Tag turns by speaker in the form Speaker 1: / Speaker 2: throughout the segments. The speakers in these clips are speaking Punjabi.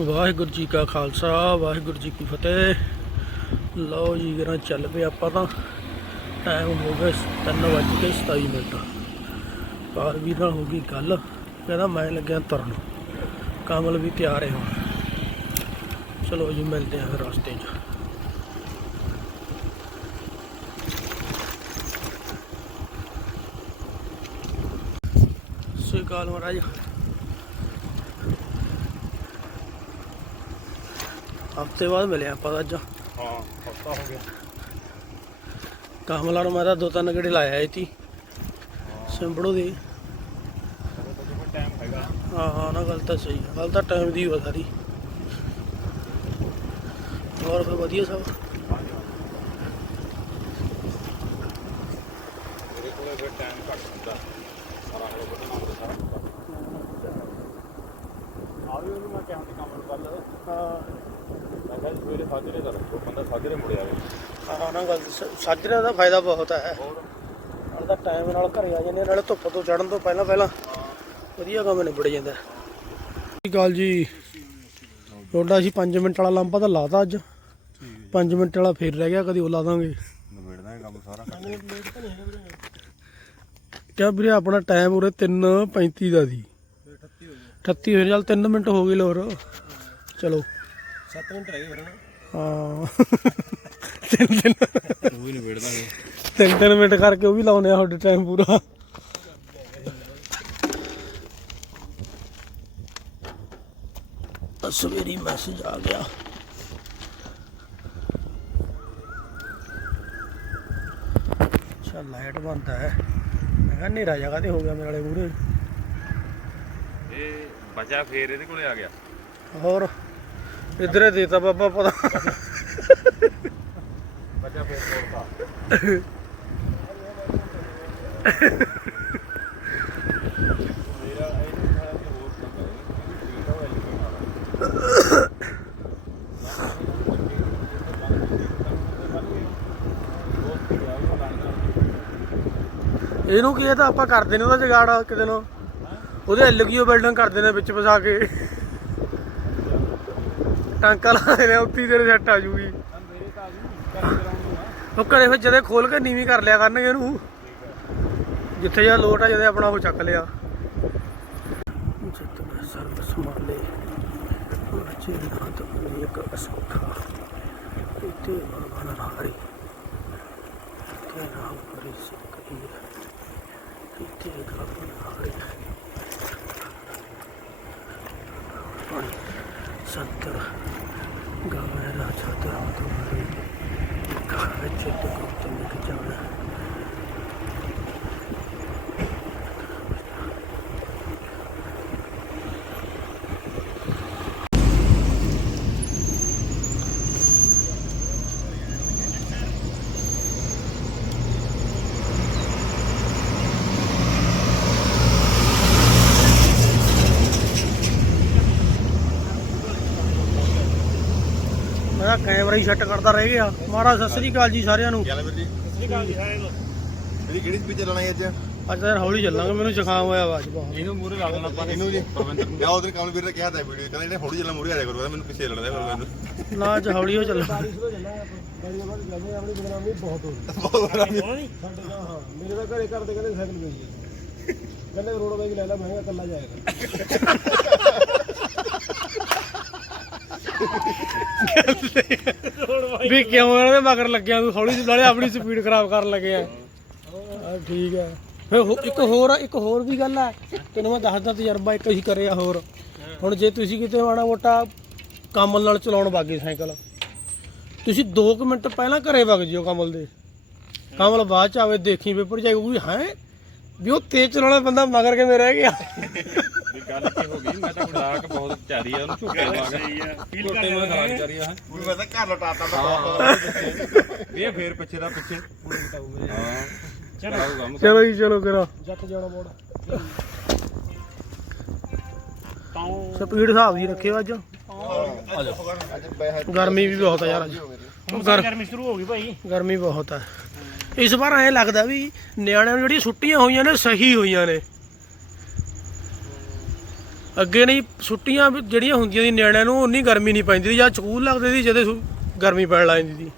Speaker 1: ਵਾਹਿਗੁਰੂ ਜੀ ਕਾ ਖਾਲਸਾ, ਵਾਹਿਗੁਰੂ ਜੀ ਕੀ ਫਤਿਹ। ਲਓ ਜੀ ਗਰਾਂ ਚੱਲ ਪਏ ਆਪਾਂ ਤਾਂ। ਟਾਈਮ ਹੋ ਗਿਆ 3:27 ਮਿੰਟ। ਪਾਰ ਵੀ ਨਾਲ ਹੋ ਗਈ ਗੱਲ। ਕਹਿੰਦਾ ਮੈਂ ਲੱਗਿਆ ਤਰਨ। ਕਮਲ ਵੀ ਤਿਆਰ ਹੈ ਹੁਣ। ਚਲੋ ਜੀ, ਮਿਲਦੇ ਹਾਂ ਫਿਰ ਰਸਤੇ 'ਚ। ਸ੍ਰੀ ਅਕਾਲ ਮਹਾਰਾਜ। ਹਫ਼ਤੇ ਬਾਅਦ ਮਿਲਿਆ ਆਪਾਂ ਅੱਜ।
Speaker 2: ਹਾਂ ਹਫਤਾ ਹੋ ਗਿਆ।
Speaker 1: ਕਾਮਲਾ ਨੂੰ ਮੈਂ ਤਾਂ ਦੋ ਤਿੰਨ ਗੇੜੇ ਲਾਇਆ ਏ ਤੀ ਸਿੰਬੜੋ ਦੇ। ਹਾਂ ਹਾਂ ਨਾ ਗੱਲ ਤਾਂ ਸਹੀ ਗੱਲ ਤਾਂ ਟਾਈਮ ਦੀ ਹੋ ਸਾਰੀ। ਹੋਰ ਫਿਰ ਵਧੀਆ ਸਭ?
Speaker 2: ਮੇਰੇ ਕੋਲੇ ਫਿਰ ਟਾਈਮ ਘੱਟ ਹੁੰਦਾ। ਸਾਰਾ ਹਲੇ ਬਟਨ ਆਉਂਦਾ ਸਾਰਾ ਆ ਵੀ ਉਹਨੂੰ ਮੈਂ ਕਿਹਾ ਸੀ ਕੰਮ ਨੂੰ ਕੱਲ
Speaker 1: ਹਾਂ
Speaker 2: ਮੈਂ ਕਿਹਾ ਜੀ ਸਵੇਰੇ ਸਾਜਰੇ ਦਾ ਰੱਖੋ ਬੰਦਾ ਸਾਜਰੇ ਮੁੜਿਆ ਆਵੇ
Speaker 1: ਹਾਂ ਨਾ ਗੱਲ ਸ- ਸਾਜਰੇ ਦਾ ਫਾਇਦਾ ਬਹੁਤ ਹੈ।
Speaker 2: ਹੋਰ?
Speaker 1: ਨਾਲ ਤਾਂ ਟਾਈਮ ਨਾਲ ਘਰੇ ਆ ਜਾਂਦੇ ਨਾਲੇ ਧੁੱਪ ਤੋਂ ਚੜਨ ਤੋਂ ਪਹਿਲਾਂ ਪਹਿਲਾਂ ਵਧੀਆ ਕੰਮ ਨਿਬੜ ਜਾਂਦਾ ਸ਼੍ਰੀ ਅਕਾਲ ਜੀ। ਤੁਹਾਡਾ ਅਸੀਂ 5 ਮਿੰਟ ਵਾਲਾ ਲੰਬਾ ਤਾਂ ਲਾਤਾ ਅੱਜ। 5 ਮਿੰਟ ਵਾਲਾ ਫੇਰ ਰਹਿ ਗਿਆ ਕਦੀ ਉਹ ਲਾ ਦਾਂਗੇ।
Speaker 2: ਨਵੇੜਦਾ ਹੈ ਕੰਮ ਸਾਰਾ।
Speaker 1: ਕਿਆ ਵੀਰੇ ਆਪਣਾ ਟਾਈਮ ਉਰੇ 3:35 ਦਾ ਸੀ। 38 ਹੋਏ ਚੱਲ 3 ਮਿੰਟ ਹੋ ਗਏ ਲੋਰ ਚਲੋ।
Speaker 2: 7 ਮਿੰਟ ਰਹਿ ਗਏ ਫਿਰ
Speaker 1: ਹਾਂ ਤਿੰਨ ਤਿੰਨ
Speaker 2: ਉਹ ਵੀ ਨਵੇੜਦਾਂਗੇ
Speaker 1: ਤਿੰਨ ਤਿੰਨ ਮਿੰਟ ਕਰਕੇ ਉਹ ਵੀ ਲਾਉਨੇ ਆ ਤੁਹਾਡੇ ਟਾਈਮ ਪੂਰਾ। ਸਵੇਰੀ ਮੈਸੇਜ ਆ ਗਿਆ। ਅੱਛਾ ਲਾਈਟ ਬੰਦ ਹੈ। ਮੈਂ ਕਿਹਾ ਹਨੇਰਾ ਜਗ੍ਹਾ ਤੇ ਹੋ ਗਿਆ ਮੇਰੇ ਵਾਲੇ ਮੂਰੇ
Speaker 2: ਇਹ ਬਚਾ ਫੇਰ ਇਹਦੇ ਕੋਲੇ ਆ ਗਿਆ।
Speaker 1: ਹੋਰ? ਇਧਰੇ ਦੇਤਾ ਬਾਬਾ ਪਤਾ।
Speaker 2: ਬਚਾ ਫੇਰ ਤੋੜਦਾ
Speaker 1: ਇਹਨੂੰ ਕੀ ਇਹ ਤਾਂ ਆਪਾਂ ਕਰਦੇ ਨੇ ਉਹਦਾ ਜਗਾੜ ਕਿਤੇ ਨੂੰ। ਉਹਦੇ ਐਲਗੀਓ ਬਿਲਡਿੰਗ ਕਰਦੇ ਨੇ ਵਿੱਚ ਫਸਾ ਕੇ। ਟਾਂਕਾ ਲਾਉਂਦੇ ਨੇ ਉੱਤੀ ਤੇਰੇ ਸੈੱਟ ਆ ਜੂਗੀ। ਉਹ ਘਰੇ ਫਿਰ ਜਦੇ ਖੋਲ ਕੇ ਨੀਵੀਂ ਕਰ ਲਿਆ ਕਰਨਗੇ ਇਹਨੂੰ ਜਿੱਥੇ ਜਾ ਲੋਟ ਆ, ਜਦੇ ਆਪਣਾ ਉਹ ਚੱਕ ਲਿਆ। ਜਿੱਤ ਮੈਂ ਸਰਵ ਸੰਭਾਲੇ। ਬੱਚੇ ਦੀ ਖਾਤ ਇੱਕ ਅਸੋਖਾ। ਇਤੇ ਮਨ ਹਾਰੀ। ਤੇ ਨਾਮ ਕਰੀ ਸਕਈ ਇਤੇ ਗਾਵਨ ਹਾਰੀ। ਸੰਤਰ ਗਾਵੇ ਰਾਜਾ ਧਰਮ ਤੁਮਾਰੀ ਖਾਵੇ ਚਿੱਤ ਗੁਪਤ ਮਿਟ ਜਾਣਾ ਮੈਂ ਕਿਹਾ ਕੈਮਰਾ ਹੀ ਸੈੱਟ ਕਰਦਾ ਰਹਿ ਗਿਆ। ਮਹਾਰਾਜ ਸਤਿ ਸ੍ਰੀ ਅਕਾਲ ਜੀ ਸਾਰਿਆਂ ਨੂੰ।
Speaker 3: ਚੱਲ ਵੀਰ ਜੀ? ਮੇਰੀ ਕਿਹੜੀ ਸਪੀਚ ਚੱਲਣਾ ਹੈ ਅੱਜ?
Speaker 1: ਅੱਜ ਤਾਂ ਯਾਰ ਹੌਲੀ ਚੱਲਾਂਗੇ ਮੈਨੂੰ ਜ਼ੁਕਾਮ ਹੋਇਆ ਆਵਾਜ਼ ਬਹੁਤ।
Speaker 2: ਇਹਨੂੰ ਮੂਰੇ ਲਾ ਦੇਣਾ ਆਪਾਂ
Speaker 3: ਇਹਨੂੰ ਜੀ। ਮੈਂ ਉਹਦੇ ਕਮਲ ਵੀਰ ਨੇ ਕਿਹਾ ਤਾਂ ਵੀਡੀਓ ਕਹਿੰਦਾ ਇਹਨੇ ਹੌਲੀ ਚੱਲਣਾ ਮੂਰੇ ਆ ਜਾਇਆ ਕਰੋ ਮੈਨੂੰ ਪਿੱਛੇ ਲੜਦਾ ਫਿਰ ਮੈਨੂੰ।
Speaker 1: ਨਾ ਅੱਜ ਹੌਲੀ ਹੋ ਚੱਲਾਂ
Speaker 3: ਬਹੁਤ ਬੜਾ
Speaker 4: ਮੇਰੇ ਤਾਂ ਘਰੇ ਕਰਦੇ ਕਹਿੰਦੇ ਸਾਈਕਲ ਵੇਚ ਦੇ ਕਹਿੰਦੇ ਰੋਡ ਬਾਈਕ ਲੈ ਲੈ ਮਹਿੰਗਾ ਕੱਲਾ ਜਾਏਗਾ
Speaker 1: ਵੀ ਕਿਉਂ ਇਹਨਾਂ ਦੇ ਮਗਰ ਲੱਗਿਆ ਤੂੰ? ਹੌਲੀ ਨਾਲੇ ਆਪਣੀ ਸਪੀਡ ਖਰਾਬ ਕਰਨ ਲੱਗਿਆ ਆ। ਠੀਕ ਹੈ ਫਿਰ ਹੋ- ਇੱਕ ਹੋਰ ਇੱਕ ਹੋਰ ਵੀ ਗੱਲ ਹੈ ਤੈਨੂੰ ਮੈਂ ਦੱਸਦਾ ਤਜਰਬਾ ਇੱਕ ਹੀ ਕਰਿਆ ਹੋਰ। ਹੁਣ ਜੇ ਤੁਸੀਂ ਕਿਤੇ ਮਾੜਾ ਮੋਟਾ ਕਮਲ ਨਾਲ ਚਲਾਉਣ ਵਾਗੇ ਸਾਈਕਲ। ਤੁਸੀਂ 2 ਮਿੰਟ ਪਹਿਲਾਂ ਘਰੇ ਵਗ ਜਿਓ ਕਮਲ ਦੇ। ਕਮਲ ਬਾਅਦ ਚ ਆਵੇ ਦੇਖੀ ਪੇਪਰ ਜਾਈ ਕੋਈ ਹੈ? ਵੀ ਉਹ ਤੇਜ਼ ਚਲਾਉਣਾ ਬੰਦਾ ਮਗਰ ਕਿਵੇਂ ਰਹਿ ਗਿਆ?
Speaker 2: ਗੱਲ ਕੀ ਹੋ ਗਈ ਮੈਂ ਤਾਂ ਖੁਰਾਕ ਬਹੁਤ ਵਿਚਾਰੀ ਆ ਉਹਨੂੰ ਝੂਟੇ ਮਾਰ ਝੂਟੇ ਮਾਰ ਖਰਾਬ ਵਿਚਾਰੀ ਆ
Speaker 3: ਹੁਣ ਮੈਂ ਤਾਂ ਘਰ ਲਟਾਤਾ ਤਾਂ ਬਹੁਤ।
Speaker 2: ਇਹ ਫੇਰ ਪਿੱਛੇ ਦਾ ਪਿੱਛੇ। ਹਾਂ। ਚਲਾਊਗਾ ਮੈਂ
Speaker 1: ਚਲੋ ਜੀ ਚਲੋ ਕਰਾ
Speaker 4: ਜੱਟ ਜਾਣਾ ਮੋੜ।
Speaker 1: ਸਪੀਡ ਹਿਸਾਬ ਦੀ ਰੱਖਿਓ ਅੱਜ। ਗਰਮੀ ਵੀ ਬਹੁਤ ਆ ਯਾਰ ਅੱਜ। ਗਰ-
Speaker 4: ਗਰਮੀ ਸ਼ੁਰੂ ਹੋ ਗਈ ਭਾਈ।
Speaker 1: ਗਰਮੀ ਬਹੁਤ ਹੈ ਇਸ ਵਾਰ ਐਂ ਲੱਗਦਾ ਵੀ ਨਿਆਣਿਆਂ ਨੂੰ ਜਿਹੜੀਆਂ ਛੁੱਟੀਆਂ ਹੋਈਆਂ ਨੇ ਸਹੀ ਹੋਈਆਂ ਨੇ। ਅੱਗੇ ਨਹੀਂ ਛੁੱਟੀਆਂ ਜਿਹੜੀਆਂ ਹੁੰਦੀਆਂ ਸੀ ਨਿਆਣਿਆਂ ਨੂੰ ਉਨੀ ਗਰਮੀ ਨਹੀਂ ਪੈਂਦੀ ਸੀ। ਜਾਂ ਸਕੂਲ ਲੱਗਦੇ ਸੀ ਜਦੋਂ ਗਰਮੀ ਪੈਣ ਲੱਗ ਜਾਂਦੀ ਸੀ।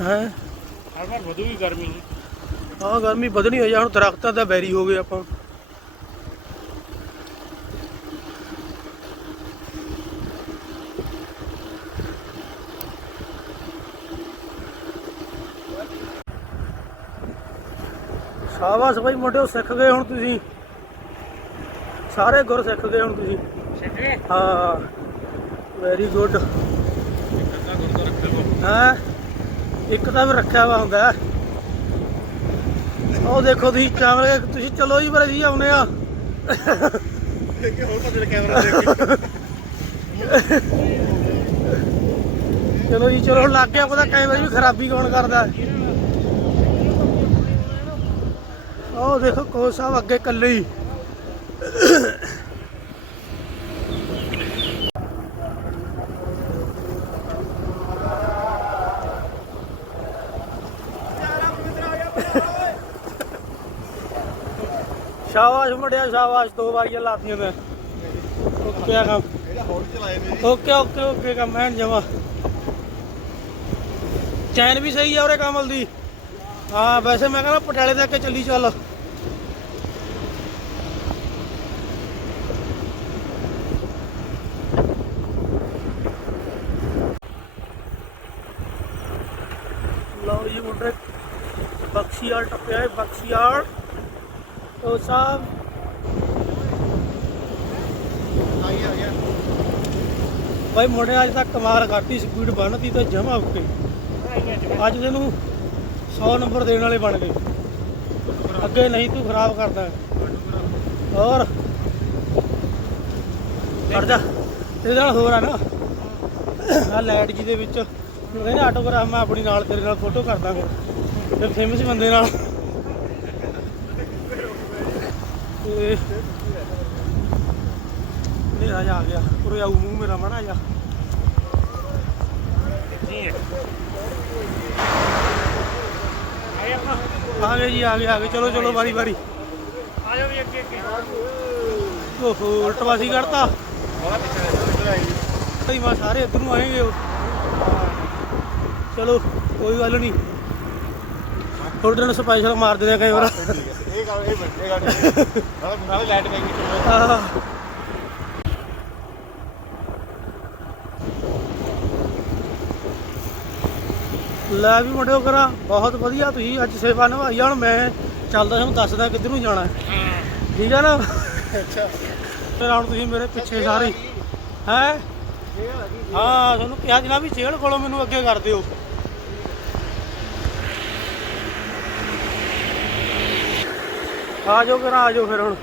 Speaker 1: ਹੈ?
Speaker 5: ਹਰ ਵਾਰ ਵਧੂਗੀ ਗਰਮੀ।
Speaker 1: ਹਾਂ ਗਰਮੀ ਵਧਣੀ ਹੋ ਜਾ ਹੁਣ ਦਰਖਤਾਂ ਦਾ ਬੈਰੀ ਹੋ ਗਏ ਆਪਾਂ। ਸ਼ਾਬਾਸ਼ ਭਾਈ ਮੁੰਡਿਓ ਸਿੱਖ ਗਏ ਹੁਣ ਤੁਸੀਂ। ਸਾਰੇ ਗੁਰ ਸਿੱਖ ਗਏ ਹੁਣ ਤੁਸੀਂ। ਹਾਂ ਵੈਰੀ ਗੁੱਡ ਹੈ? ਇੱਕ ਤਾਂ ਵੀ ਰੱਖਿਆ ਵਾ ਹੁੰਦਾ। ਉਹ ਦੇਖੋ ਤੁਸੀਂ ਚਾਵਲੇ ਤੁਸੀਂ ਚਲੋ ਜੀ ਪਰ ਜੀ ਆਉਨੇ ਆ।
Speaker 3: ਕਿ ਹੋਰ ਪਾਸੇ ਕੈਮਰਾ ਦੇਖ ਕੇ
Speaker 1: ਚਲੋ ਜੀ ਚਲੋ ਲੱਗ ਗਿਆ ਪਤਾ ਕੈਮਰੇ ਵੀ ਖਰਾਬੀ ਕੌਣ ਕਰਦਾ ਹੈ। ਉਹ ਦੇਖੋ ਕੋਚ ਸਾਹਿਬ ਅੱਗੇ ਇਕੱਲੇ ਹੀ। ਸ਼ਾਬਾਸ਼ ਮੁੰਡਿਆ, ਸ਼ਾਬਾਸ਼, ਦੋ ਵਾਰੀਆਂ ਲਾਤੀਆਂ ਮੈਂ। ਓਕੇ ਆ ਕੰਮ।
Speaker 3: ਇਹਦਾ ਹੌਲੀ ਚਲਾਏ ਨੇ
Speaker 1: ਓਕੇ ਓਕੇ ਓਕੇ ਕੰਮ, ਐਨ ਜਮਾ। ਚੈਨ ਵੀ ਸਹੀ ਆ ਉਹਰੇ ਕਮਲ ਦੀ। ਹਾਂ, ਵੈਸੇ ਮੈਂ ਕਹਿੰਦਾ ਪਟਿਆਲੇ ਤੱਕ ਚੱਲੀ ਚੱਲ ਲਓ ਜੀ ਮੁੰਡੇ ਬਖਸ਼ੀਆਲ ਟੱਪਿਆ ਹੈ ਸਾਹਿਬ ਭਾਈ ਮੁੰਡੇ ਅੱਜ ਤੱਕ ਕਮਾਲ ਕਰਤੀ ਸਪੀਡ ਬਣਦੀ ਤੇ ਜਮਾ ਉੱਤੇ ਅੱਜ ਤੈਨੂੰ 100 ਨੰਬਰ ਦੇਣ ਵਾਲੇ ਬਣ ਗਏ। ਅੱਗੇ ਨਹੀਂ ਤੂੰ ਖਰਾਬ ਕਰਦਾ। ਹੋਰ? ਹਟ ਜਾ। ਇਹਦੇ ਨਾਲ ਹੋਰ ਆ ਨਾ। ਆ ਲਾਈਟ ਜੀ ਦੇ ਵਿੱਚ। ਮੈਨੂੰ ਕਹਿੰਦੇ ਆਟੋਗ੍ਰਾਫ ਮੈਂ ਆਪਣੀ ਨਾਲ ਤੇਰੇ ਨਾਲ ਫੋਟੋ ਕਰਦਾ ਫਿਰ। ਫੇਮਸ ਬੰਦੇ ਨਾਲ। ਤੇ ਹਨੇਰਾ ਜਿਹਾ ਆ ਗਿਆ। ਉਰੇ ਆਊ ਮੂੰਹ ਮੇਰਾ ਮੜਾ ਜਾ ਆ ਗਏ ਜੀ ਆ ਗਏ ਆ ਗਏ। ਚਲੋ ਚਲੋ ਵਾਰੀ ਵਾਰੀ।
Speaker 5: ਆ ਜਾਓ ਵੀ ਅੱਗੇ ਅੱਗੇ।
Speaker 1: ਓਹੋ ਉਲਟਵਾਸੀ ਕਰਤਾ।
Speaker 3: ਬੜਾ ਪਿੱਛੇ ਆਈ
Speaker 1: ਭਾਈ ਮਾ ਸਾਰੇ ਇੱਧਰ ਨੂੰ ਆਏਗੇ ਚਲੋ ਕੋਈ ਗੱਲ ਨਹੀਂ। ਤੁਹਾਡੇ ਨੂੰ ਸਪੈਸ਼ਲ ਮਾਰ ਦਿੰਦੇ ਆ ਕਈ ਵਾਰ।
Speaker 3: ਇਹ ਗੱਲ ਇਹ ਇਹ ਗੱਲ ਨਾਲੇ ਨਾਲੇ ਲਾਈਟ ਪੈ ਗਈ।
Speaker 1: ਆਹ। ਲੈ ਵੀ ਮੁੰਡਿਓ ਕਰਾਂ ਬਹੁਤ ਵਧੀਆ ਤੁਸੀਂ ਅੱਜ ਸੇਵਾ ਨਿਭਾਈ ਆ ਹੁਣ ਮੈਂ ਚੱਲਦਾ ਤੁਹਾਨੂੰ ਦੱਸਦਾ ਕਿੱਧਰ ਨੂੰ ਜਾਣਾ। ਹੈ। ਠੀਕ ਆ ਨਾ?
Speaker 3: ਅੱਛਾ
Speaker 1: ਫਿਰ ਹੁਣ ਤੁਸੀਂ ਮੇਰੇ ਪਿੱਛੇ ਸਾਰੇ। ਹੈ? ਹਾਂ ਤੁਹਾਨੂੰ ਕਿਹਾ ਜਨਾ ਵੀ ਜੇਲ੍ਹ ਕੋਲੋਂ ਮੈਨੂੰ ਅੱਗੇ ਕਰ ਦਿਓ। ਆ ਜਾਓ ਫਿਰ ਆ ਜਾਓ ਫਿਰ ਹੁਣ।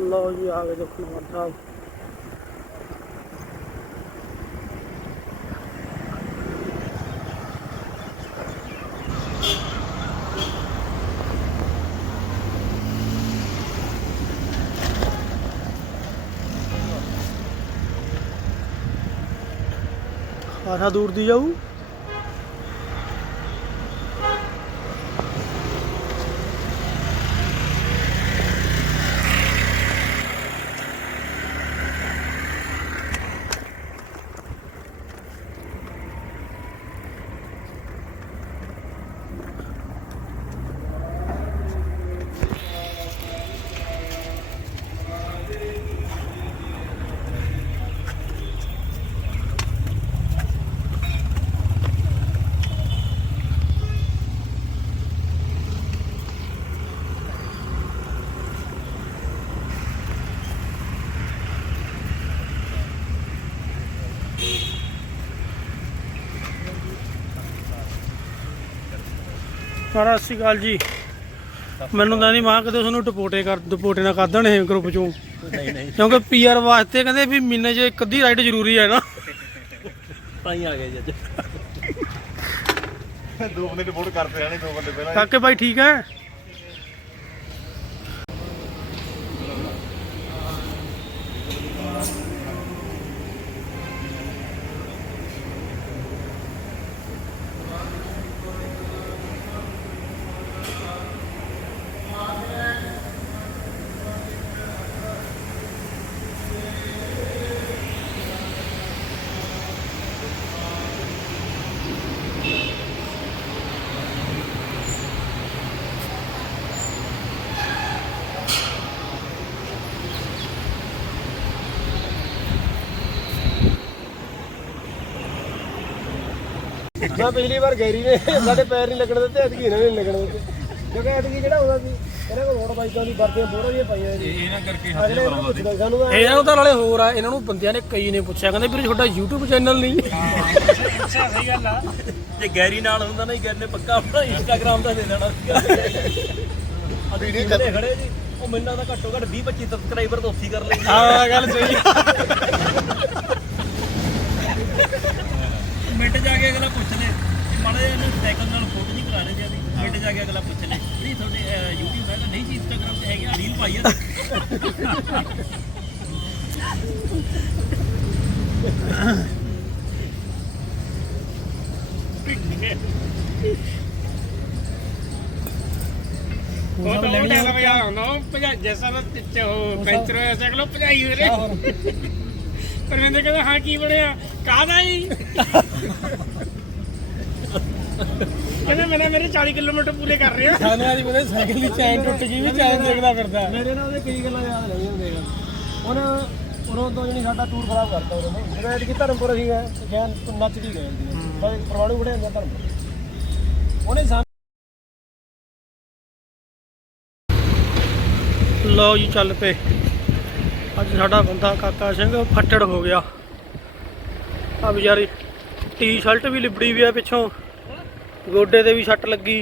Speaker 1: ਲਓ ਜੀ ਆ ਗਏ ਜੱਫੀ ਸਾਹਿਬ ਖਾਸਾ ਦੂਰ ਦੀ ਜਾਊ। ਸਤਿ ਸ਼੍ਰੀ ਅਕਾਲ ਜੀ। ਮੈਨੂੰ ਤਾਂ ਨਹੀਂ ਮਾਂ ਕਿਤੇ ਤੁਹਾਨੂੰ ਡਿਪੋਟੇ ਕਰ ਡਿਪੋਟੇ ਨਾ ਕਰ ਦੇਣ ਇਹ ਗਰੁੱਪ ਚੋਂ।
Speaker 5: ਨਹੀਂ ਨਹੀਂ।
Speaker 1: ਕਿਉਂਕਿ ਪੀਆਰ ਵਾਸਤੇ ਕਹਿੰਦੇ ਵੀ ਮਹੀਨੇ 'ਚ ਇੱਕ ਅੱਧੀ ਰਾਈਡ ਜ਼ਰੂਰੀ ਹੈ ਨਾ।
Speaker 5: ਤਾਂ ਹੀ ਆ ਗਏ ਜੀ ਅੱਜ।
Speaker 3: ਦੋ ਬੰਦੇ ਰਿਪੋਰਟ ਕਰਦੇ ਰਹਿਣੇ ਦੋ ਬੰਦੇ ਪਹਿਲਾਂ
Speaker 1: ਕਾਕੇ ਭਾਈ ਠੀਕ ਹੈ?
Speaker 4: ਮੈਂ ਪਿਛਲੀ ਵਾਰ ਗੈਰੀ ਨੇ ਸਾਡੇ ਪੈਰ ਨਹੀਂ ਲੱਗਣ ਦਿੱਤੇ ਐਤਕੀ ਇਹਨਾਂ ਨੇ ਨਹੀਂ ਲੱਗਣ ਦਿੱਤੇ। ਕਿਉਂਕਿ ਐਤਕੀ ਜਿਹੜਾ ਹੁੰਦਾ ਸੀ? ਇਹਨਾਂ ਕੋਲ ਰੋਡ ਬਾਈਕਾਂ ਦੀ ਵਰਦੀਆਂ ਬੋਰਾਂ ਦੀਆਂ ਪਾਈਆਂ ਜੀ
Speaker 5: ਇਹਨਾਂ ਕਰਕੇ
Speaker 4: ਅਗਲੇ ਇਹਨੂੰ ਪੁੱਛਦਾ ਸੀ ਸਾਨੂੰ
Speaker 1: ਇਹਨਾਂ ਨੂੰ ਤਾਂ ਨਾਲੇ ਹੋਰ ਆ ਇਹਨਾਂ ਨੂੰ ਬੰਦਿਆਂ ਨੇ ਕਈ ਨੇ ਪੁੱਛਿਆ ਕਹਿੰਦੇ ਵੀਰੇ ਤੁਹਾਡਾ YouTube ਚੈਨਲ ਨਹੀਂ।
Speaker 6: ਸਹੀ ਗੱਲ ਆ ਜੇ ਗੈਰੀ ਨਾਲ ਹੁੰਦਾ ਨਾ ਗੈਰੀ ਨੇ ਪੱਕਾ ਆਪਣਾ ਇੰਸਟਾਗ੍ਰਾਮ ਦਾ ਦੇ ਦੇਣਾ ਸੀਗਾ। ਅਸੀਂ ਖੜੇ ਖੜੇ ਜੀ ਉਹ ਮੈਨੂੰ ਤਾਂ ਘੱਟੋ ਘੱਟ 20 25 ਸਬਸਕ੍ਰਾਈਬਰ ਤਾਂ ਉੱਥੀ ਕਰ ਲਈ
Speaker 1: ਹਾਂ ਗੱਲ ਸਹੀ।
Speaker 6: ਮਿੰਟ ਜਾ ਕੇ ਅਗਲਾ ਪੁੱਛ ਲੈ। ਕਿ ਮਾੜਾ ਜਿਹਾ ਇਹਨੂੰ ਸਾਈਕਲ ਨਾਲ ਫੋਟੋ ਨਹੀਂ ਕਰਾ ਰਹੇ ਜਾਂਦੀ ਮਿੰਟ ਜਾ ਕੇ ਅਗਲਾ ਪੁੱਛ ਲੈ। ਨਹੀਂ ਤੁਹਾਡੇ YouTube ਹੈ ਤਾਂ ਨਹੀਂ ਜੀ ਇੰਸਟਾਗ੍ਰਾਮ ਤੇ ਹੈਗੇ ਰੀਲ ਪਾਈ ਆ।
Speaker 5: ਉਹ ਤਾਂ ਉਹ ਟਾਈਮ ਮਜ਼ਾ ਆਉਂਦਾ ਉਹ ਭਜਾ ਜੈਸਾ ਨਾ ਤੇ ਉਹ ਪੈਂਚਰ ਹੋਇਆ ਸਾਈਕਲ ਭਜਾਈ ਵੀਰੇ ਪਰ ਮੈਂ ਕਹਿੰਦਾ ਹਾਂ ਕੀ ਬਣਿਆ? ਕਾਹਦਾ ਜੀ? ਕਹਿੰਦਾ ਮੈਂ ਮੇਰੇ 40 ਕਿਲੋਮੀਟਰ ਪੂਰੇ ਕਰ ਰਿਹਾ।
Speaker 1: ਸਾਨੂੰ ਅੱਜ ਪਤਾ ਸਾਈਕਲ ਦੀ ਚੈਨ ਟੁੱਟ ਗਈ ਵੀ ਚੈਨ ਦੇਖਦਾ ਫਿਰਦਾ।
Speaker 4: ਮੇਰੇ ਨਾਲ ਉਹਦੇ ਕਈ ਗੱਲਾਂ ਯਾਦ ਨਹੀਂ ਹੁੰਦੀਆਂ ਹੁਣ ਉਦੋਂ ਤੋਂ ਜਣੀ ਸਾਡਾ ਟੂਰ ਖਰਾਬ ਕਰਤਾ ਉਹਨੇ ਜਦੋਂ ਐਤਕੀ ਧਰਮਪੁਰ ਅਸੀਂ ਗਏ ਤੇ ਖੈਰ ਨੱਚ ਵੀ ਗਏ ਸੀ ਬਸ ਪ੍ਰਵਾਣੂ ਖੜੇ ਹੁੰਦੇ ਧਰਮਪੁਰ। ਉਹਨੇ ਸਾਨੂੰ
Speaker 1: ਲਓ ਜੀ ਚੱਲ ਪਏ। ਅੱਜ ਸਾਡਾ ਬੰਦਾ ਕਾਕਾ ਸਿੰਘ ਫੱਟੜ ਹੋ ਗਿਆ। ਆ ਵਿਚਾਰੀ ਟੀ-ਸ਼ਰਟ ਵੀ ਲਿਬੜੀ ਵੀ ਆ ਪਿੱਛੋਂ। ਗੋਡੇ ਤੇ ਵੀ ਸੱਟ ਲੱਗੀ।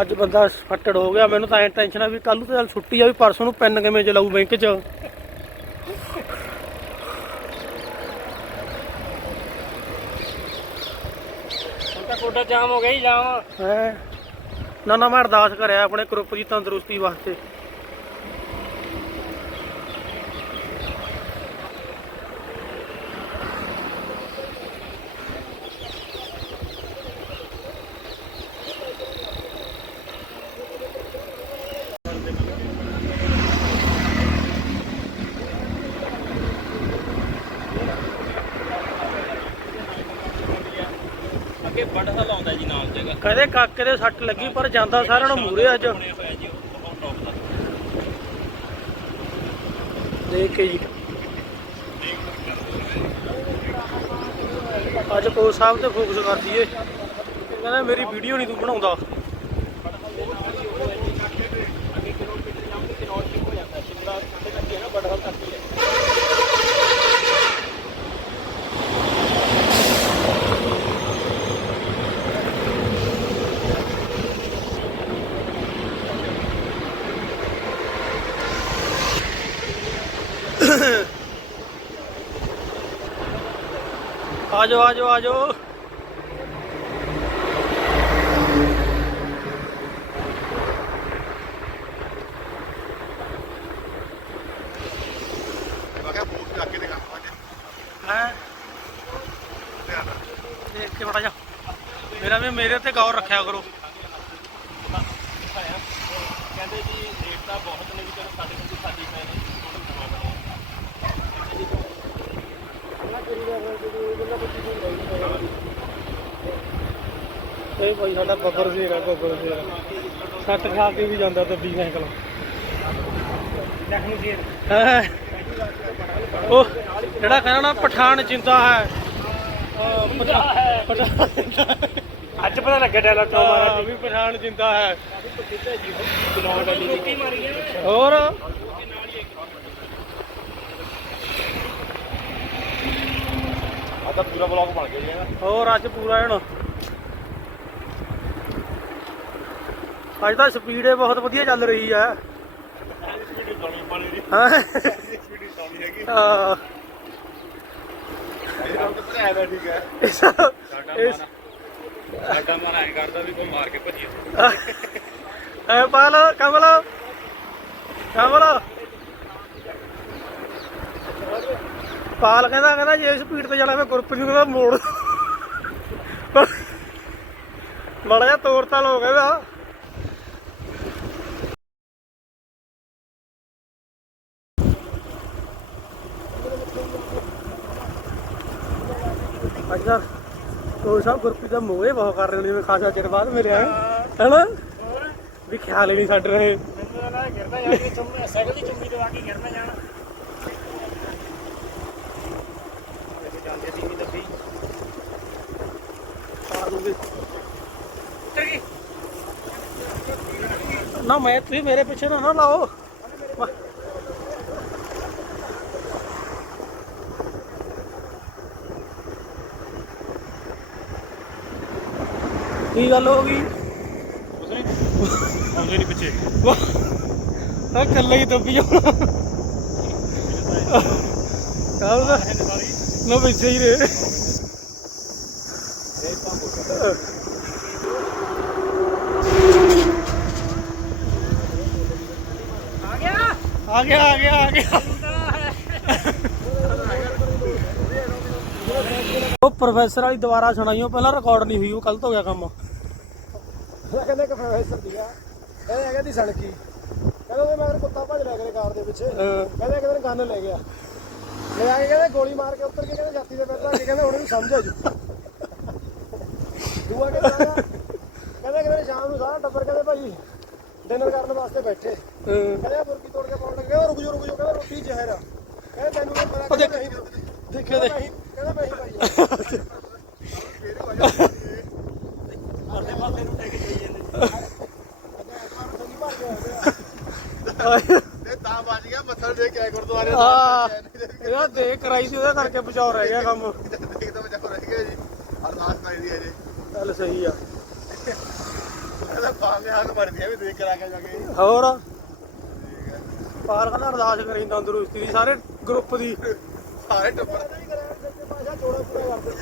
Speaker 1: ਅੱਜ ਬੰਦਾ ਫੱਟੜ ਹੋ ਗਿਆ। ਮੈਨੂੰ ਤਾਂ ਐ ਟੈਨਸ਼ਨ ਆ ਵੀ ਕੱਲ ਨੂੰ ਤਾਂ ਚੱਲ ਛੁੱਟੀ ਆ ਵੀ ਪਰਸੋਂ ਨੂੰ ਪੈਨ ਕਿਵੇਂ ਚਲਾਊ ਬੈਂਕ 'ਚ।
Speaker 5: ਕੋਟਾ ਜਾਮ ਹੋ ਗਿਆ ਹੀ ਜਾਮ।
Speaker 1: ਹੈ? ਨਾ ਨਾ ਮੈਂ ਅਰਦਾਸ ਕਰਿਆ ਆਪਣੇ ਗਰੁੱਪ ਦੀ ਤੰਦਰੁਸਤੀ ਵਾਸਤੇ।
Speaker 6: ਅੱਗੇ ਬੜਾ ਲਾਉਂਦਾ ਜੀ ਨਾਮ ਜਗ੍ਹਾ।
Speaker 1: ਕਹਿੰਦੇ ਕਾਕੇ ਦੇ ਸੱਟ ਲੱਗੀ ਪਰ ਜਾਂਦਾ ਸਾਰਿਆਂ ਨੂੰ ਮੂਰੇ ਅੱਜ। ਦੇਖ ਕੇ ਜੀ। ਅੱਜ ਕੋਚ ਸਾਹਿਬ ਤੇ ਫੋਕਸ ਕਰ ਦਈਏ ਕਹਿੰਦਾ ਮੇਰੀ ਵੀਡੀਓ ਨਹੀਂ ਤੂੰ ਬਣਾਉਂਦਾ। ਆਜੋ ਆਜੋ ਆਜੋ। ਦੇਖ ਕੇ ਬੜਾ ਜਾ। ਮੇਰਾ ਵੀ ਮੇਰੇ ਤੇ ਗੌਰ ਰੱਖਿਆ ਕਰੋ
Speaker 6: ਕਹਿੰਦੇ ਜੀ ਰੇਟ ਤਾਂ ਬਹੁਤ ਨੇ ਵੀ ਚਲੋ ਸਾਡੇ ਕੋਲ ਵੀ ਸਾਡੀ ਪੈ ਨੇ
Speaker 1: ਇਹ ਭਾਈ ਸਾਡਾ ਬੱਬਰ ਸੀਰਾ ਬੱਬਰ ਸੀਰਾ ਸੱਟ ਖਾ ਕੇ ਵੀ ਜਾਂਦਾ ਤਾਂ ਸਾਈਕਲ
Speaker 5: ਜ਼ਖਮੀ ਸੀ
Speaker 1: ਹੈਂ। ਉਹ ਜਿਹੜਾ ਕਹਿੰਦਾ ਨਾ ਪਠਾਨ ਜਿੰਦਾ ਹੈ।
Speaker 5: ਅੱਜ ਪਤਾ ਲੱਗਿਆ ਡਾਇਲੌਗ ਤੋਂ
Speaker 1: ਵੀ ਪਠਾਨ ਜਿੰਦਾ ਹੈ। ਹੋਰ?
Speaker 3: ਤਾਂ ਪੂਰਾ ਬਲੌਗ ਬਣ ਗਿਆ ਜੀ ਇਹਦਾ।
Speaker 1: ਹੋਰ ਅੱਜ ਪੂਰਾ ਹੁਣ। ਅੱਜ ਤਾਂ ਸਪੀਡ ਬਹੁਤ ਵਧੀਆ ਚੱਲ ਰਹੀ ਹੈ? ਹਾਂ ਹਾਂ।
Speaker 3: ਇਹ ਕੰਮ ਤਾਂ ਭਰਾਇਆ ਦਾ ਠੀਕ ਹੈ।
Speaker 1: ਇਸ
Speaker 5: ਸਾਡਾ ਮਨ ਐ ਕਰਦਾ ਵੀ ਕੋਈ ਮਾਰ ਕੇ ਭੱਜੀਏ
Speaker 1: ਐ ਪਾਲ ਕਮਲ ਕਮਲ ਪਾਲ ਕਹਿੰਦਾ ਕਹਿੰਦਾ ਜੇ ਸਪੀਡ ਤੇ ਜਾਣਾ ਫੇ ਗੁਰਪ ਨੂੰ ਕਹਿੰਦਾ ਮੋੜ ਮਾੜਾ ਜਿਹਾ ਤੋੜ ਤਾਂ ਲੋ ਅੱਛਾ, ਉਹ ਸਭ ਗੁਰਪ੍ਰੀਤ ਦਾ ਮੋਹ ਹੀ ਬਹੁਤ ਕਰ ਰਹੇ ਨੇ ਮੈਂ ਖਾਸਾ ਚਿਰ ਬਾਅਦ ਮੇਰੇ ਹੈ। ਹੈਨਾ? ਵੀ ਖਿਆਲ ਹੀ ਨਹੀਂ ਛੱਡ ਰਹੇ।
Speaker 5: ਮੈਨੂੰ ਨਾ ਗਿਰਦਾ ਜਾਣ ਸਾਈਕਲ ਦੀ ਚੁੰਮੀ ਤੇ ਆ ਕੇ ਗਿਰਦਾ ਜਾਣ।
Speaker 1: ਨਾ ਮੈਂ ਤੁਸੀਂ ਮੇਰੇ ਪਿੱਛੇ ਨਾ ਲਾਓ। ਕੀ ਗੱਲ ਹੋ ਗਈ?
Speaker 6: ਕੁਛ ਨਹੀਂ।
Speaker 1: ਹੀ ਦੱਬੀ ਜਾਣਾ ਕਾਹਦਾ? ਨਾ ਪਿੱਛੇ ਹੀ ਰਹੇ। ਆ ਗਿਆ ਆ ਗਿਆ ਉਹ ਪ੍ਰੋਫੈਸਰ ਵਾਲੀ ਦੁਬਾਰਾ ਸੁਣਾਈਓ ਪਹਿਲਾਂ ਰਿਕਾਰਡ ਨਹੀਂ ਹੋਈ ਉਹ ਕੱਲ ਤੋਂ ਗਿਆ ਕੰਮ।
Speaker 4: ਕਹਿੰਦੇ ਇੱਕ ਪ੍ਰੋਫੈਸਰ ਸੀਗਾ ਕਹਿੰਦੇ ਹੈਗਾ ਦੀ ਸੜਕੀ। ਕਹਿੰਦੇ ਉਹਦੇ ਮਗਰ ਕੁੱਤਾ ਭੱਜ ਲਿਆ ਕਰੇ ਕਾਰ ਦੇ ਪਿੱਛੇ। ਕਹਿੰਦੇ ਇੱਕ ਦਿਨ ਗੰਨ ਲੈ ਗਿਆ। ਲੈ ਆ ਕੇ ਕਹਿੰਦੇ ਗੋਲੀ ਮਾਰ ਕੇ ਉੱਤਰ ਕੇ ਕਹਿੰਦੇ ਜਾਤੀ ਦੇ ਬੈਠਾ ਕੇ ਕਹਿੰਦੇ ਹੁਣ ਵੀ ਸਮਝ ਆ ਜੂ। ਦੂਆ ਕਹਿੰਦਾ ਕਹਿੰਦੇ ਕਿ ਸ਼ਾਮ ਨੂੰ ਸਾਰਾ ਟੱਬਰ ਕਹਿੰਦੇ ਭਾਈ ਡਿਨਰ ਕਰਨ ਵਾਸਤੇ ਬੈਠੇ। ਕਹਿੰਦੇ ਆਹ ਮੁਰਗੀ ਤੋੜ ਕੇ ਪਾਉਣ ਲੱਗੇ ਕਹਿੰਦਾ ਰੁਕ ਜਾ ਰੁਕ ਜਾ ਕਹਿੰਦਾ ਰੋਟੀ ਜ਼ਹਿਰ ਆ। ਕਹਿੰਦੇ ਤੈਨੂੰ ਕੀ ਪਤਾ ਕਹਿੰਦਾ ਨਹੀਂ
Speaker 1: ਦੇਖਿਓ ਦੇ
Speaker 4: ਨਹੀਂ ਕਹਿੰਦਾ ਮੈਂ ਹੀ ਭਾਈ
Speaker 3: ਤੇ ਤਾਂ ਬਚ ਗਿਆ ਮੱਥਾ ਦੇ ਕੇ ਆਏ ਗੁਰਦੁਆਰੇ
Speaker 1: ਆ ਇਹਦਾ ਦੇਖ ਕਰਾਈ ਸੀ ਉਹਦੇ ਕਰਕੇ ਬਚਾਓ ਰਹਿ ਗਿਆ ਕੰਮ।
Speaker 3: ਦੇਖ ਤਾਂ ਬਚਾ ਰਹਿ ਗਿਆ ਜੀ। ਅਰਦਾਸ ਕਰੀ ਦੀ ਹੈ ਜੀ।
Speaker 1: ਚੱਲ ਸਹੀ ਆ।
Speaker 3: ਕਹਿੰਦਾ ਬਾਹਲੇ ਹਾਲ ਮਰਦੀ ਆ ਵੀ ਦੇਖ ਕਰਾ ਕੇ ਜਾ ਕੇ।
Speaker 1: ਹੋਰ? ਪਾਰਕ ਨਾਲ ਅਰਦਾਸ ਕਰੀ ਤੰਦਰੁਸਤੀ ਦੀ ਸਾਰੇ ਗਰੁੱਪ ਦੀ।
Speaker 3: ਸਾਰੇ ਟੱਬਰ।
Speaker 4: ਪੂਰਾ ਕਰਦੇ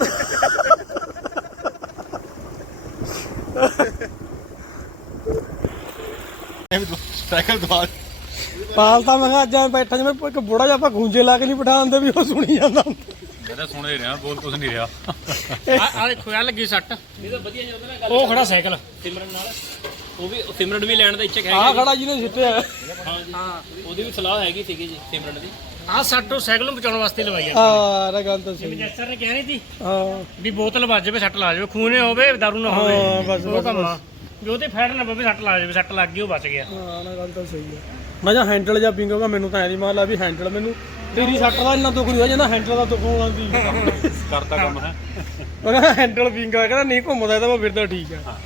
Speaker 3: ਸਾਈਕਲ ਦਵਾ।
Speaker 1: ਪਾਲ ਤਾਂ ਮੈਂ ਕਿਹਾ ਅੱਜ ਐਂ ਬੈਠਾ ਜਿਵੇਂ ਇੱਕ ਬੁੜਾ ਜਿਹਾ ਆਪਾਂ ਗੂੰਜੇ ਲਾ ਕੇ ਨਹੀਂ ਬਿਠਾਉਂਦੇ ਵੀ ਉਹ ਸੁਣੀ ਜਾਂਦਾ।
Speaker 6: ਕਹਿੰਦਾ ਸੁਣੇ ਰਿਹਾ ਬੋਲ ਕੁਝ ਨਹੀਂ ਰਿਹਾ।
Speaker 5: ਆ ਆ ਦੇਖੋ ਆ ਲੱਗੀ ਸੱਟ।
Speaker 6: ਇਹ ਤਾਂ ਵਧੀਆ ਨਾ
Speaker 5: ਉਹ ਖੜਾ ਸਾਈਕਲ।
Speaker 6: ਸਿਮਰਨ ਨਾਲ। ਉਹ ਵੀ ਸਿਮਰਨ ਵੀ ਲੈਣ ਦਾ ਇੱਛਕ
Speaker 1: ਆ
Speaker 6: ਹੈਗੀ
Speaker 1: ਖੜਾ ਜਿਹਨੇ ਸਿੱਟਿਆ।
Speaker 6: ਹਾਂ ਜੀ। ਉਹਦੀ ਵੀ ਸਲਾਹ ਹੈਗੀ ਸੀਗੀ ਜੀ ਸਿਮਰਨ ਦੀ।
Speaker 5: ਆ ਸੱਟ ਉਹ ਸਾਈਕਲ ਨੂੰ ਬਚਾਉਣ ਵਾਸਤੇ ਲਵਾਈ ਆ
Speaker 1: ਆ ਰ ਗੱਲ ਤਾਂ ਸਹੀ।
Speaker 5: ਜੱਸਰ ਨੇ ਕਿਹਾ ਨਹੀਂ ਸੀ
Speaker 1: ਹਾਂ।
Speaker 5: ਵੀ ਬੋਤਲ ਵੱਜ ਜਾਵੇ ਸੱਟ ਲਾ ਜਾਵੇ ਖੂਨੇ ਹੋਵੇ ਦਾਰੂ ਨਾ ਹੋਵੇ।
Speaker 1: ਹਾਂ, ਬਸ,
Speaker 5: ਉਹ
Speaker 1: ਬਸ,
Speaker 5: ਕੰਮ ਆ। ਵੀ ਉਹਦੇ ਫੈਟ ਨਾ ਪਵੇ ਸੱਟ ਲਾ ਜਾਵੇ ਸੱਟ ਲੱਗ ਗਈ ਉਹ ਬਚ ਗਿਆ।
Speaker 1: ਹਾਂ ਨਾ ਗੱਲ ਤਾਂ ਸਹੀ ਆ। ਮੈਂ ਜਾਂ ਹੈਂਡਲ ਜਾਂ ਪਿੰਗੋਗਾ ਮੈਨੂੰ ਤਾਂ ਐ ਨਹੀਂ ਮਾਰ ਲਾ ਵੀ ਹੈਂਡਲ ਮੈਨੂੰ ਤੇਰੀ ਸੱਟ ਦਾ ਇੰਨਾ ਦੁੱਖ ਨਹੀਂ ਹੋਇਆ ਜਿੰਨਾ ਹੈਂਡਲ ਦਾ ਦੁੱਖ ਹੋਣਾ ਸੀ।
Speaker 6: ਕਰਤਾ ਕੰਮ ਹੈ।
Speaker 1: ਮੈਂ ਹੈਂਡਲ ਪਿੰਗਾ ਕਹਿੰਦਾ ਨਹੀਂ ਘੁੰਮਦਾ ਇਹਦਾ ਮੈਂ ਫਿਰਦਾ ਠੀਕ ਆ।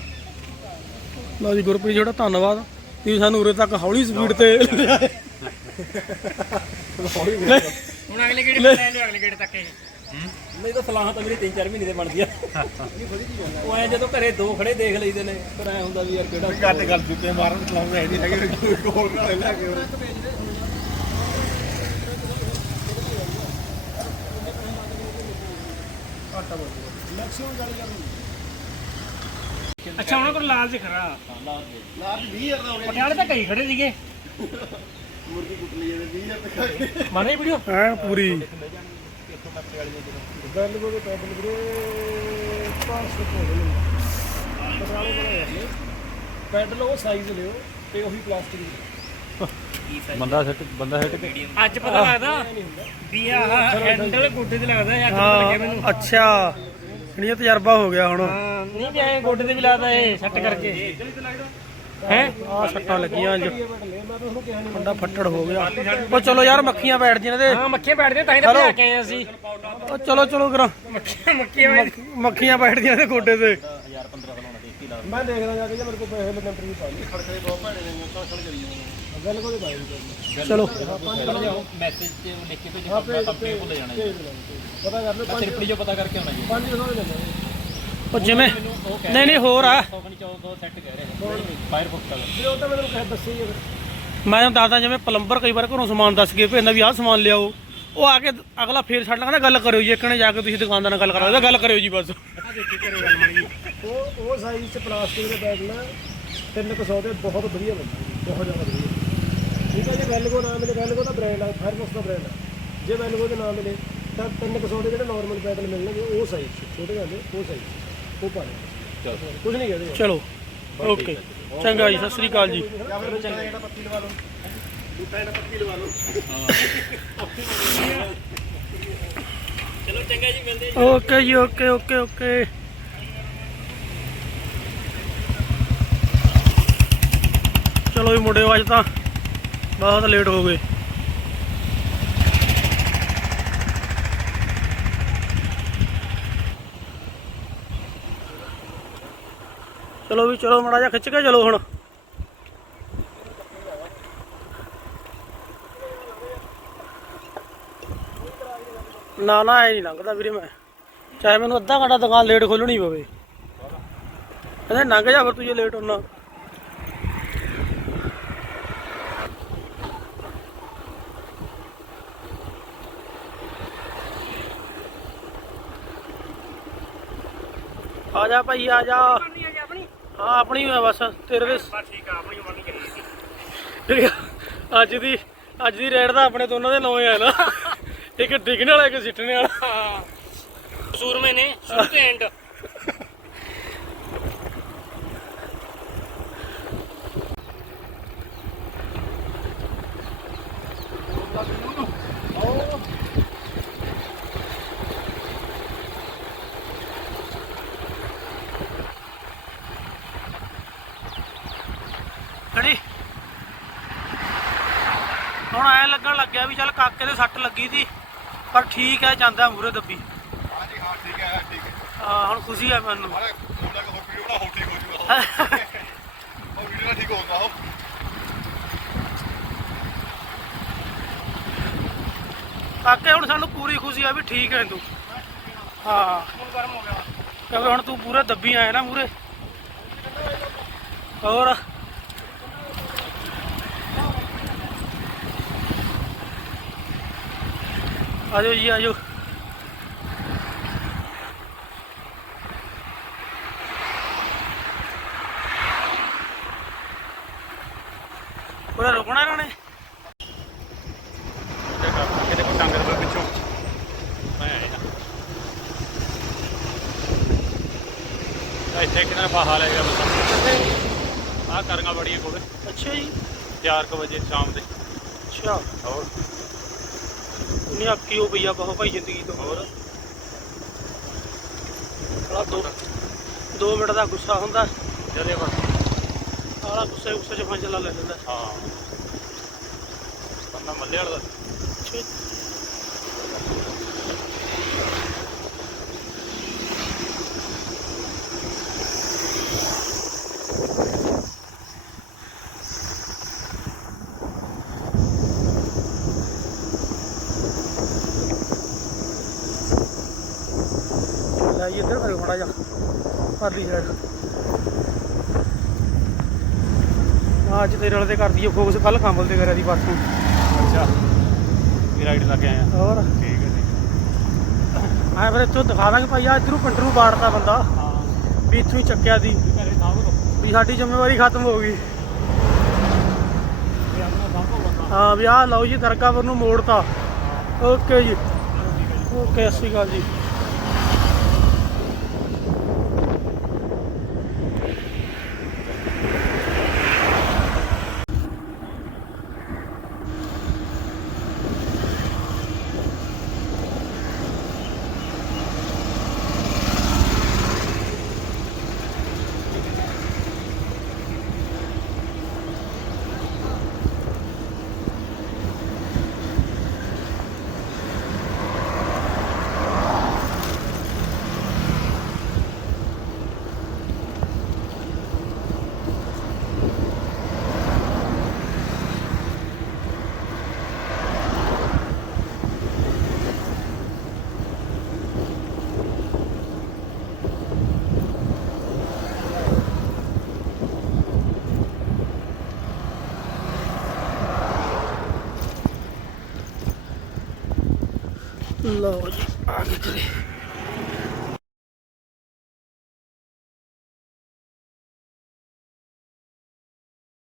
Speaker 1: ਲਓ ਜੀ ਗੁਰਪ੍ਰੀਤ ਜੀ, ਤੁਹਾਡਾ ਧੰਨਵਾਦ। ਤੁਸੀਂ ਸਾਨੂੰ ਉਰੇ ਤੱਕ ਹੌਲੀ ਸਪੀਡ ਤੇ ਲਿਆਏ
Speaker 5: ਹੁਣ ਅਗਲੇ ਗੇੜੇ ਤੇ ਲੈ ਲਿਓ ਅਗਲੇ ਗੇੜੇ ਤੱਕ ਇਹ।
Speaker 6: ਨਹੀਂ ਤਾਂ ਸਲਾਹਾਂ ਤਾਂ ਮੇਰੀ 3-4 ਮਹੀਨੇ ਦੇ ਬਣਦੀ ਆ ਉਹ ਐ ਜਦੋਂ ਘਰੇ ਦੋ ਖੜੇ ਦੇਖ ਲਈਦੇ ਨੇ ਫਿਰ ਐ ਹੁੰਦਾ ਵੀ ਯਾਰ ਕਿਹੜਾ
Speaker 3: ਕੱਟ ਕਰ ਦਿੱਤੇ ਮਾਰਨ ਚਲਾਉਂਦੇ ਨਹੀਂ ਹੈਗੇ। ਗੋਲ ਨਾਲ ਲੈ ਕੇ
Speaker 5: ਅੱਛਾ ਉਹਨਾਂ ਕੋਲ ਲਾਲ ਚ ਖੜਾ
Speaker 3: ਲਾਸਟ 20000 ਦਾ ਹੋ ਗਿਆ
Speaker 5: ਪਟਿਆਲੇ ਤਾਂ ਕਈ ਖੜੇ ਸੀਗੇ।
Speaker 3: ਮੁਰਗੀ ਕੁੱਟ ਲਈ ਇਹਦੇ 20000 ਤੇ
Speaker 5: ਮਾਰੇ ਵੀਡੀਓ
Speaker 1: ਐ ਪੂਰੀ।
Speaker 4: ਬੈਲ ਕੋ ਦੇ ਪੈਦਲ ਵੀਰੇ 500 ਕੋਲ ਨੇ ਪਟਿਆਲੇ ਬਣਾਇਆ ਨੇ ਪੈਡਲ ਉਹ ਸਾਈਜ਼ ਲਿਓ ਤੇ ਉਹੀ ਪਲਾਸਟਿਕ ਦੀ।
Speaker 6: ਬੰਦਾ ਸੱਟ ਬੰਦਾ ਸੱਟ
Speaker 5: ਅੱਜ ਪਤਾ ਲੱਗਦਾ ਵੀ ਆਹ ਹੈਂਡਲ ਗੋਡੇ ਤੇ ਲੱਗਦਾ ਅੱਜ ਪਤਾ ਲੱਗਿਆ ਮੈਨੂੰ।
Speaker 1: ਹਾਂ ਇਹ ਤਜਰਬਾ ਹੋ ਗਿਆ ਹੁਣ।
Speaker 5: ਹਾਂ ਨਹੀਂ ਵੀ ਐਂ ਗੋਡੇ ਤੇ ਵੀ ਲੱਗਦਾ ਇਹ ਸੱਟ ਕਰਕੇ। ਹੈ?
Speaker 1: ਆ ਸੱਟਾਂ ਲੱਗੀਆਂ ਅੱਜ।
Speaker 4: ਮੈਂ ਤਾਂ ਉਹਨੂੰ ਕਿਹਾ ਨਹੀਂ
Speaker 1: ਠੰਡਾ ਫੱਟੜ ਹੋ ਗਿਆ। ਉਹ ਚਲੋ ਯਾਰ ਮੱਖੀਆਂ ਬੈਠਦੀਆਂ ਨੇ ਤੇ
Speaker 5: ਹਾਂ ਮੱਖੀਆਂ ਬੈਠਦੇ ਤਾਂ ਹੀ ਤਾਂ ਭਜਾ ਕੇ ਆਏ ਅਸੀਂ।
Speaker 1: ਉਹ ਚਲੋ ਚਲੋ ਕਰਾਂ।
Speaker 5: ਮੱਖੀਆਂ ਮੱਖੀਆਂ ਬੈਠ-
Speaker 1: ਮੱਖੀਆਂ ਬੈਠਦੀਆਂ ਨੇ ਗੋਡੇ ਤੇ।
Speaker 4: ਮੈਂ ਦੇਖਦਾ ਜਾ ਕੇ ਜੇ ਮੇਰੇ ਕੋਲ ਪੈਸੇ ਲੱਗਣ ਤਰੀ ਪਾ ਲਈ ਖੜਖੜੇ ਬਹੁਤ ਭਾੜੇ ਨੇ ਤਾਂ ਖੜ ਕਰੀ ਜਾਂਦੇ ਗੱਲ ਕੋਲੇ ਪਾਈ
Speaker 1: ਚਲੋ।
Speaker 6: ਮੈਸੇਜ ਤੇ ਉਹ ਲਿਖ ਕੇ ਭੇਜੋ ਕੰਪਨੀ ਭੁੱਲ ਜਾਣਾ ਜੀ।
Speaker 4: ਪਤਾ ਕਰ ਲਓ
Speaker 6: ਮੈਂ ਜੋ ਪਤਾ ਕਰਕੇ ਆਉਣਾ ਜੀ।
Speaker 4: ਪੰਜ ਦਿਨਾਂ ਦੇ ਲੈਣੇ
Speaker 1: ਉਹ ਜਿਵੇਂ ਨਹੀਂ ਨਹੀਂ ਹੋਰ ਆ।
Speaker 6: ਸੌ ਖਣੀ 1400 ਸੈੱਟ ਕਹਿ ਰਹੇ ਫਾਇਰ ਫੁੱਕ ਦਾ
Speaker 4: ਜੇ ਉਹ ਤਾਂ ਮੈਨੂੰ ਕਹਿ ਦੱਸੇ ਹੀ ਆ। ਫਿਰ।
Speaker 1: ਮੈਂ ਦੱਸਦਾ ਜਿਵੇਂ ਪਲੰਬਰ ਕਈ ਵਾਰ ਘਰੋਂ ਸਮਾਨ ਦੱਸ ਕੇ ਭੇਜਦਾ ਵੀ ਆਹ ਸਮਾਨ ਲਿਆਓ। ਉਹ ਆ ਕੇ ਅਗਲਾ ਫੇਰ ਛੱਡ ਲਾਂਗਾ ਗੱਲ ਕਰਿਓ ਜੀ ਇੱਕਣੇ ਜਾ ਕੇ ਤੁਸੀਂ ਦੁਕਾਨਦਾਰ ਨਾਲ ਗੱਲ ਕਰਾਓ ਇਹਦਾ ਗੱਲ ਕਰਿਓ ਜੀ ਬਸ।
Speaker 4: ਉਹ ਉਹ ਸਾਈਜ਼ ਚ ਪਲਾਸਟਿਕ ਦੇ ਬੈਗ ਨਾ 300 ਦੇ ਬਹੁਤ ਵਧੀਆ ਬਣਦੇ ਬਹੁਤ ਜ਼ਿਆਦਾ ਵਧੀਆ। ਠੀਕ ਹੈ ਜੇ ਵੈਲਗੋ ਨਾ ਮਿਲੇ ਵੈਲਗੋ ਦਾ ਬ੍ਰਾਂਡ ਆ ਫਾਇਰਫੋਕਸ ਦਾ ਬ੍ਰਾਂਡ ਆ। ਜੇ ਵੈਲਗੋ ਦੇ ਨਾ ਮਿਲੇ ਤਾਂ 300 ਦੇ ਜਿਹੜੇ ਨਾਰਮਲ ਪੈਡਲ ਮਿਲਣਗੇ ਉਹ ਸਾਈਜ਼ ਛੋਟੇ ਜਾਂਦੇ ਉਹ ਸਾਈਜ਼ ਉਹ ਪਾ ਲੈ ਕੁਝ ਨਹੀਂ ਕਹਦੇ।
Speaker 1: ਚਲੋ ਓਕੇ ਚੰਗਾ ਜੀ ਸਤਿ ਸ੍ਰੀ ਅਕਾਲ ਜੀ।
Speaker 3: ਜਾਂ ਫਿਰ ਚੰਗਾ ਜਿਹੜਾ ਪੱਤੀ ਲਵਾ ਲਓ। ਬੂਟਾ ਜਿਹੜਾ ਪੱਤੀ ਲਵਾ ਲਓ।
Speaker 6: ਚਲੋ ਚੰਗਾ ਜੀ ਮਿਲਦੇ
Speaker 1: ਓਕੇ ਜੀ ਓਕੇ ਓਕੇ ਓਕੇ ਚਲੋ ਵੀ ਮੁੰਡਿਓ ਅੱਜ ਤਾਂ ਬਹੁਤ ਲੇਟ ਹੋ ਗਏ। ਚਲੋ ਵੀ ਚਲੋ ਮੜਾ ਜਾ ਖਿੱਚ ਕੇ ਚਲੋ ਹੁਣ। ਨਾ ਨਾ, ਐ ਨਹੀਂ ਲੰਘਦਾ ਵੀਰੇ ਮੈਂ। ਚਾਹੇ ਮੈਨੂੰ ਅੱਧਾ ਘੰਟਾ ਦੁਕਾਨ ਲੇਟ ਖੋਲਣੀ ਪਵੇ। ਕਹਿੰਦੇ ਲੰਘ ਜਾ ਫਿਰ ਤੂੰ ਜੇ ਲੇਟ ਹੋਣਾ ਆ ਜਾ ਭਾਈ ਆ ਜਾ। ਹਾਂ ਆਪਣੀ ਹੋਇਆ ਬਸ ਤੇਰੇ ਦੇ
Speaker 5: ਬਸ ਠੀਕ ਆ ਆਪਣੀ ਮੰਨ ਕੇ
Speaker 1: ਠੀਕ ਆ। ਅੱਜ ਦੀ ਅੱਜ ਦੀ ਰੇਡ ਦਾ ਆਪਣੇ ਦੋਨਾਂ ਦੇ ਨੌਵੇਂ ਆ ਨਾ। ਇੱਕ ਡਿਗਣ ਵਾਲਾ ਇੱਕ ਸਿੱਟਣੇ ਵਾਲਾ।
Speaker 5: ਸੂਰਮੇ ਨੇ ਸ਼ੁਰੂ ਤੇ ਐਂਡ
Speaker 1: ਖੜੀ ਹੁਣ ਐ ਲੱਗਣ ਲੱਗਿਆ ਵੀ ਚੱਲ ਕਾਕੇ ਦੇ ਸੱਟ ਲੱਗੀ ਸੀ ਪਰ ਠੀਕ ਹੈ ਜਾਂਦਾ ਮੂਰੇ ਦੱਬੀ।
Speaker 3: ਹਾਂਜੀ ਹਾਂ ਠੀਕ ਹੈ ਠੀਕ ਹੈ।
Speaker 1: ਹਾਂ ਹੁਣ ਖੁਸ਼ੀ ਹੈ ਮੈਨੂੰ।
Speaker 3: ਮਾਰਾ ਮੁੰਡਾ ਕੋ ਵੀਡੀਓ ਬਣਾ ਹੋ ਠੀਕ ਹੋ ਜੂਗਾ ਉਹ ਵੀਡੀਓ ਨਾਲ ਠੀਕ ਹੋਊਗਾ ਉਹ
Speaker 1: ਕਾਕੇ ਹੁਣ ਸਾਨੂੰ ਪੂਰੀ ਖੁਸ਼ੀ ਆ ਵੀ ਠੀਕ ਹੈ ਤੂੰ। ਹਾਂ।
Speaker 5: ਹੁਣ ਗਰਮ ਹੋ ਗਿਆ
Speaker 1: ਕਿਉਂਕਿ ਹੁਣ ਤੂੰ ਪੂਰੇ ਦੱਬੀ ਆਇਆ ਨਾ ਮੂਰੇ ਹੋਰ। ਆਜੋ ਜੀ ਆਜੋ। ਉਹਨੇ ਰੁਕਣਾ ਇਹਨਾਂ ਨੇ?
Speaker 3: ਕਿਤੇ ਕੋ ਟੰਗ ਦੇ ਪਿੱਛੋਂ
Speaker 6: ਇੱਥੇ ਕਿਹਨਾਂ ਫਾਹਾ ਲੈ ਗਿਆ ਬਸ ਆ ਕਰਾਂਗਾ ਬੜੀਆਂ ਕੋਲੇ।
Speaker 1: ਅੱਛਾ ਜੀ।
Speaker 6: 4 ਵਜੇ ਸ਼ਾਮ ਦੇ।
Speaker 1: ਅੱਛਾ।
Speaker 6: ਹੋਰ?
Speaker 1: ਅੱਕੀ ਹੋ ਪਈ ਆ ਬਹੁਤ ਭਾਈ ਜ਼ਿੰਦਗੀ ਤੋਂ
Speaker 6: ਹੋਰ?
Speaker 1: ਸਾਲਾ ਦੋ ਦੋ ਮਿੰਟ ਦਾ ਗੁੱਸਾ ਹੁੰਦਾ।
Speaker 6: ਜਦੇ ਬਸ।
Speaker 1: ਸਾਲਾ ਗੁੱਸੇ ਗੁੱਸੇ ਚ ਫੰਜਲਾ ਲੈ ਲੈਂਦਾ।
Speaker 6: ਹਾਂ। ਪੰਨਾ ਮੱਲੇ ਵਾਲਾ ਦਾ
Speaker 1: ਅੱਛਾ ਲੈ ਜੀ ਇੱਧਰ ਕਰੇ ਥੋੜਾ ਜਿਹਾ ਪਰਲੀ ਸਾਈਡ ਅੱਜ ਤੇਰੇ ਵਾਲੇ ਤੇ ਕਰਦੀ ਆ ਫੋਕਸ ਕੱਲ ਕੰਬਲ ਤੇ ਕਰਿਆ ਦੀ ਪਰਸੋਂ।
Speaker 6: ਅੱਛਾ। ਇਹ ਰਾਈਡ ਲੱਗ ਆਇਆ।
Speaker 1: ਹੋਰ?
Speaker 6: ਠੀਕ ਹੈ ਜੀ।
Speaker 1: ਮੈਂ ਫਿਰ ਇੱਥੋਂ ਦਿਖਾ ਦਾਂਗੇ ਭਾਈ ਆ ਇਧਰੋਂ ਕੰਟਰੂ ਬਾੜਦਾ ਬੰਦਾ।
Speaker 6: ਹਾਂ।
Speaker 1: ਵੀ ਇੱਥੋਂ ਹੀ ਚੱਕਿਆ ਦੀ। ਵੀ ਸਾਡੀ ਜ਼ਿੰਮੇਵਾਰੀ ਖਤਮ ਹੋ ਗਈ। ਹਾਂ ਵੀ ਆਹ ਲਓ ਜੀ ਦਰਗਾਹਪੁਰ ਨੂੰ ਮੋੜਤਾ। ਓਕੇ ਜੀ। ਓਕੇ ਸਤਿ ਸ਼੍ਰੀ ਅਕਾਲ ਜੀ। ਲਓ ਜੀ ਆ ਗਏ ਘਰੇ